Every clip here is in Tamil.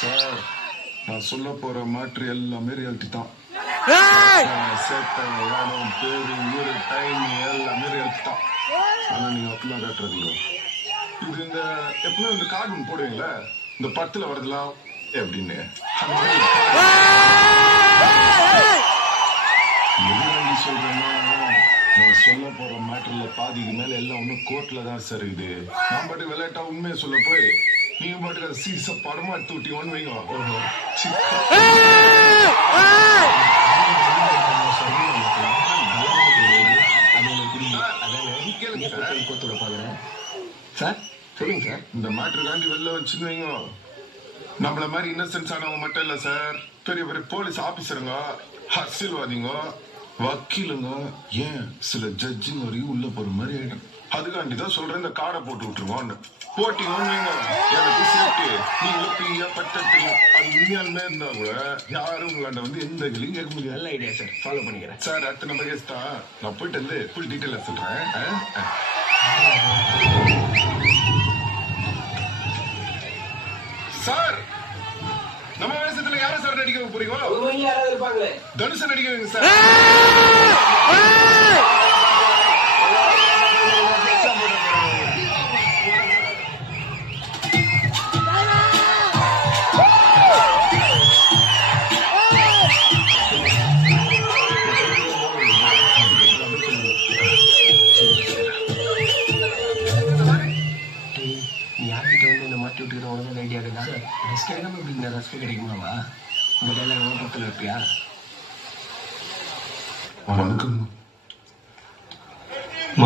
சார், நான் சொல்ல போற மேட்ரு எல்லாமே ரியாலிட்டி தான். சேட்டை, இடம், பேரு, ஊரு, டைம் எல்லாமே ரியாலிட்டி தான். ஆனா நீங்க அப்படிலாம் காட்டுறீங்க. இது இந்த எப்பவுமே இந்த கார்டு ஒன்று போடுவீங்களே, இந்த படத்துல வரதுலாம் எப்படின்னு எதுனாண்டி சொல்றேன்னா, நான் சொல்ல போற மேட்டர்ல பாதிக்கு மேல எல்லாம் ஒன்னும் கோர்ட்ல தான் சார் இது. நான் பாட்டு விளையாட்டா உண்மையை சொல்ல போய் நீங்க பாட்டுக்கு அதை சீரியஸா படமா எடுத்து விட்டீங்கன்னு வைங்க. இந்த மேட்டர் காண்டி வெளில வச்சுன்னு வைங்க. நம்மள மாதிரி இன்னசென்ஸ் ஆனவங்க மட்டும் இல்ல சார், பெரிய பெரிய போலீஸ் ஆபீசருங்க, அரசியல்வாதிங்க, வக்கீலுங்க, ஏன் சில ஜட்ஜுங்க வரையும் உள்ள போற மாதிரி ஆயிடும். அதுக்காண்டிதான் சொல்றேன், இந்த காடை போட்டு விட்டுருவோம். போட்டீங்கன்னு எனக்கு சேஃப்டி. நீங்க ஃப்ரீயா பட்டீங்க. அது உண்மையாலுமே இருந்தா கூட யாரும் உங்களாண்ட வந்து எந்த கேள்வியும் கேட்க முடியாது. நல்ல ஐடியா சார், ஃபாலோ பண்ணிக்கிறேன் சார். அடுத்த நம்பர் கேஸ் தான். நான் போயிட்டு வந்து ஃபுல் டீட்டெயிலா சொல்றேன். சார், நம்ம வயசத்துல யாரும் சார் நடிக்க போறீங்க? தனுஷன் நடிக்க வைங்க சார்.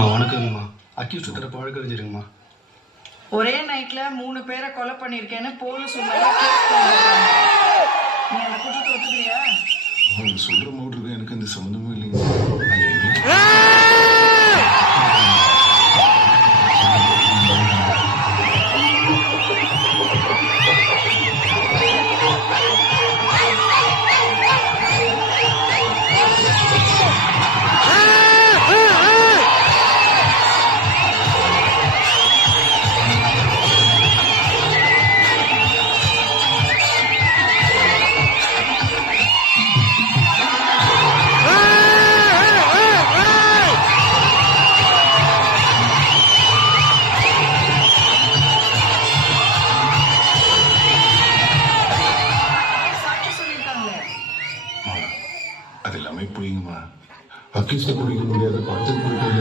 வணக்கங்கம்மா. அக்யூஸ்ட் தரப்பு வழக்கு வச்சிருங்கம்மா. ஒரே நைட்ல 3 பேரை கொலை பண்ணிருக்கேன்னு போலீஸ் கூட்டிட்டு ஒத்துக்கிறியா? அவங்க சொல்ற மோட்டருக்கு எனக்கு எந்த சம்மந்தமும் இல்லைங்க. அது எல்லாமே புரியுங்கம்மா. அக்கிஸ்ட பிடிக்க முடியாத படத்துக்கு போயிட்டு